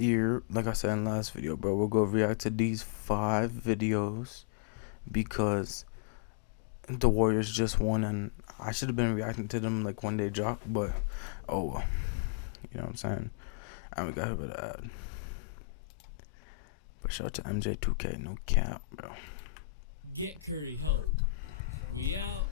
Here, like I said in the last video, bro, we'll go react to these 5 videos because the Warriors just won, and I should have been reacting to them like when they dropped, but oh well. You know what I'm saying? And we got a bit of ad. But shout out to MJ2K, no cap, bro. Get Curry help. We out.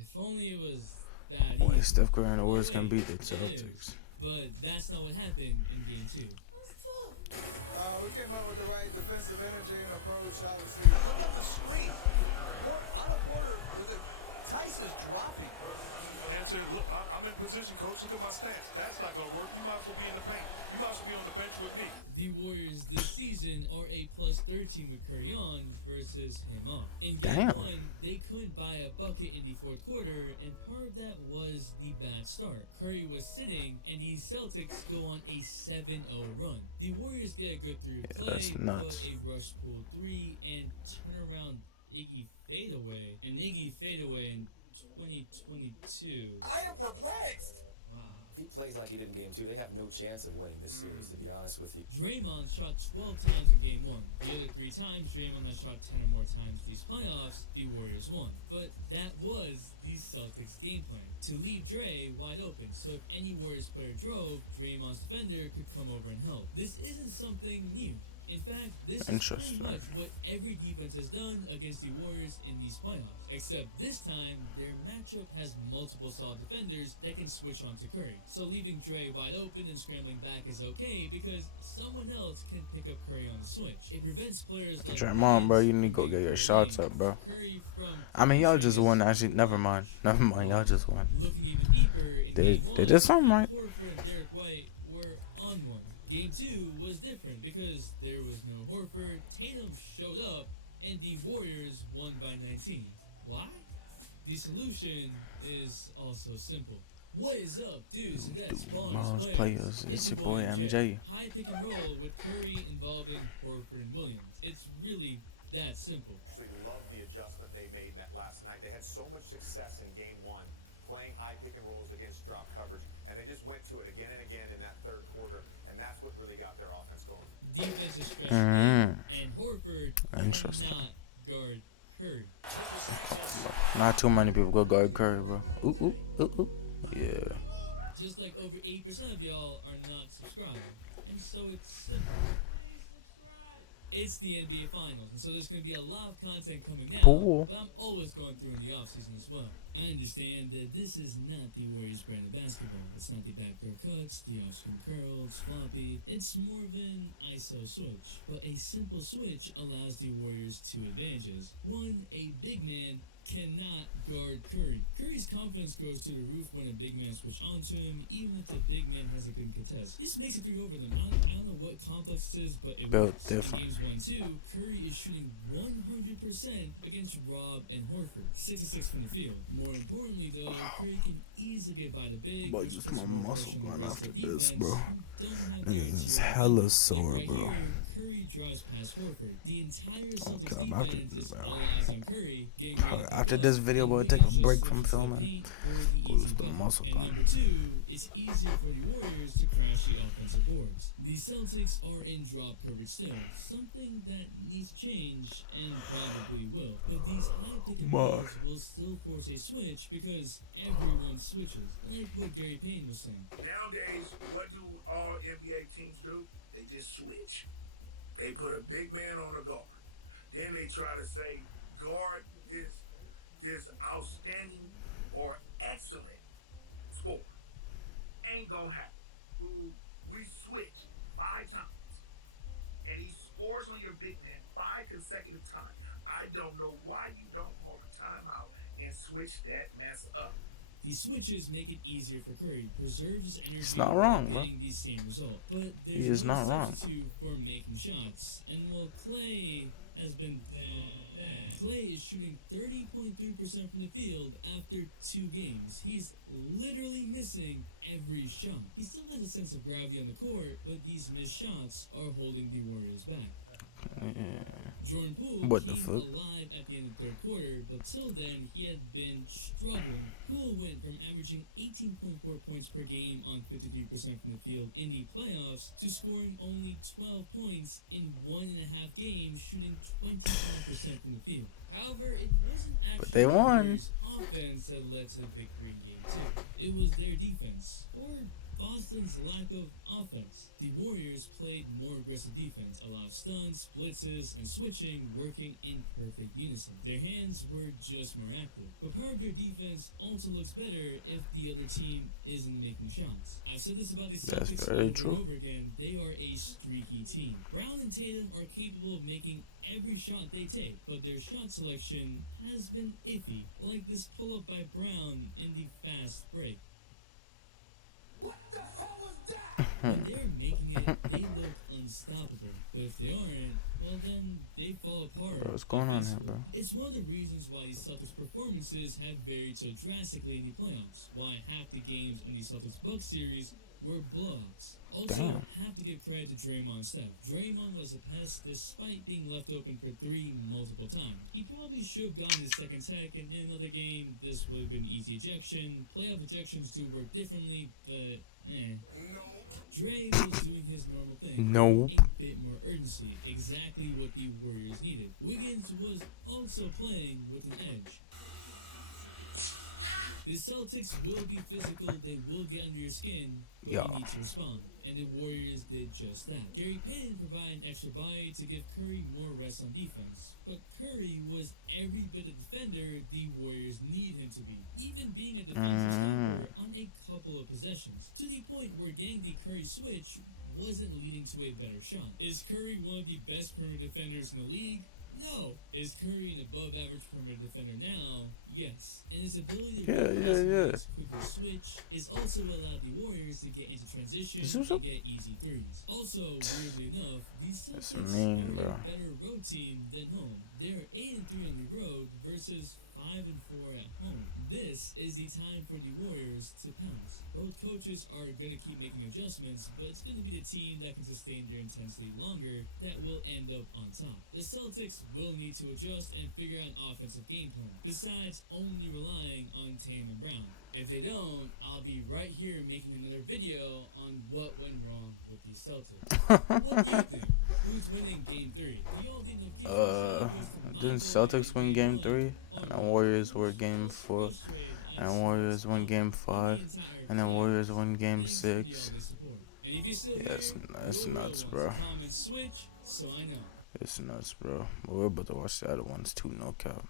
If only it was that Boy, easy. Steph Curry and the Warriors can beat the Celtics. But that's not what happened in game 2. We came out with the right defensive energy and approach, obviously. Look at the screen. Otto Porter, was it Tice is dropping. Answer, look, I'm in position, coach. Look at my stance. That's not going to work. You might as well be in the paint. You might as well be on the bench with me. The Warriors this season are a +13 with Curry on versus him off. In game 1, they couldn't buy a bucket in the 4th quarter, and part of that was the bad start. Curry was sitting, and the Celtics go on a 7-0 run. The Warriors get a good 3 play, but a rush pull 3, and turn around Iggy fadeaway. And Iggy fadeaway in 2022. I am perplexed. Wow. If he plays like he did in game 2, they have no chance of winning this series, to be honest with you. Draymond shot 12 times in game 1. The other 3 times, Draymond has shot 10 or more times these playoffs, the Warriors won. But that was the Celtics game plan, to leave Dre wide open, so if any Warriors player drove, Draymond's defender could come over and help. This isn't something new. In fact, this is pretty much what every defense has done against the Warriors in these playoffs. Except this time, their matchup has multiple solid defenders that can switch on to Curry. So leaving Dre wide open and scrambling back is okay because someone else can pick up Curry on the switch. It prevents players like Draymond, bro, you need to go get your shots up, bro. I mean, y'all just won. Actually, never mind. Y'all just won. Looking even deeper, they did something right. Horford and Derek White were on one. Game 2 was different because there was no Horford, Tatum showed up, and the Warriors won by 19. Why? The solution is also simple. What is up, dudes? That's Bonus Players. It's your boy MJ. High pick and roll with Curry involving Horford and Williams. It's really that simple. I love the adjustment they made last night. They had so much success in game 1 playing high pick and rolls against drop coverage, and they just went to it again and again in that 3rd quarter, and that's what really got their offense going. Defense is stretched and Horford not guard Curry. Not too many people go guard Curry, bro. Ooh. Yeah. Just like over 8% of y'all are not subscribed, and so it's simple. It's the NBA Finals, and so there's going to be a lot of content coming out, but I'm always going through in the offseason as well. I understand that this is not the Warriors brand of basketball. It's not the backdoor cuts, the off-screen curls, floppy. It's more of an ISO switch. But a simple switch allows the Warriors 2 advantages. 1, a big man cannot guard Curry. Curry's confidence goes to the roof when a big man switch onto him, even if the big man has a good contest. This makes it 3 over them. I don't know what complex it is, but it built works. different. In games 1-2, Curry is shooting 100% against Rob and Horford, 6-6 from the field. More importantly, though, Curry can easily get by the big. Boy, just my muscle going after this, bro. It's hella sore, bro. Curry drives past Horford. The entire Celtics defense is all eyes on Curry. After this video, we'll take a break from filming. Lose the muscle gun. Number 2, it's easier for the Warriors to crash the offensive boards. The Celtics are in drop coverage still, something that needs change and probably will. But these high pick and rolls will still force a switch because everyone switches, like what Gary Payne was saying. Nowadays, what do all NBA teams do? They just switch. They put a big man on a guard. Then they try to say, guard this outstanding or excellent score. Ain't gonna happen. We switch 5 times. And he scores on your big man 5 consecutive times. I don't know why you don't call a timeout and switch that mess up. The switches make it easier for Curry, preserves his energy. It's not wrong, bro. The same result. But He is not wrong. For making shots. And while Clay has been bad, Clay is shooting 30.3% from the field after 2 games. He's literally missing every shot. He still has a sense of gravity on the court, but these missed shots are holding the Warriors back. Jordan Poole What the came fuck? alive at the end of the third quarter, but till then he had been struggling. Poole went from averaging 18.4 points per game on 53% from the field in the playoffs to scoring only 12 points in 1.5 games, shooting 25% from the field. However, it wasn't actually But they won. Warriors' offense that led to the victory in Game 2. It was their defense, or Boston's lack of offense. The Warriors played more aggressive defense, allowed stuns, blitzes, and switching working in perfect unison. Their hands were just more active. But part of their defense also looks better if the other team isn't making shots. I've said this about the That's Celtics very over true. and over again. They are a streaky team. Brown and Tatum are capable of making every shot they take, but their shot selection has been iffy, like this pull-up by Brown in the fast break. When they're making it, they look unstoppable. But if they aren't, well then they fall apart. Bro, what's going on here, bro? It's one of the reasons why the Celtics' performances have varied so drastically in the playoffs. Why half the games in the Celtics-Bucks series were blowouts. Also, Damn. have to give credit to Draymond Steph. Draymond was a pest despite being left open for 3 multiple times. He probably should have gotten his second tech, and in another game, this would have been easy ejection. Playoff ejections do work differently, but Dre was doing his normal thing. Nope. A bit more urgency, exactly what the Warriors needed. Wiggins was also playing with an edge. The Celtics will be physical, they will get under your skin, but Yeah. you need to respond. And the Warriors did just that. Gary Payton provided an extra body to give Curry more rest on defense. But Curry was every bit of defender the Warriors need him to be, even being a defensive stopper on a couple of possessions. To the point where getting the Curry switch wasn't leading to a better shot. Is Curry one of the best perimeter defenders in the league? No. Is Curry an above-average perimeter defender now? Yes. And his ability to quickly switch is also what allowed the Warriors to get into transition and get easy threes. Also, weirdly enough, these That's Celtics mean, are bro. a better road team than home. They're 8-3 on the road versus 5-4 at home. This is the time for the Warriors to pounce. Both coaches are going to keep making adjustments, but it's going to be the team that can sustain their intensity longer that will end up on top. The Celtics will need to adjust and figure out an offensive game plan, besides only relying on Tatum and Brown. If they don't, I'll be right here making another video on what went wrong with the Celtics. What do you think? Who's winning Game 3? The only Didn't Celtics win Game 3? And the Warriors were Game 4. And the Warriors won Game 5. And the Warriors won Game 6. Yeah, it's nuts, bro. It's nuts, bro. But we're about to watch the other ones too, no cap.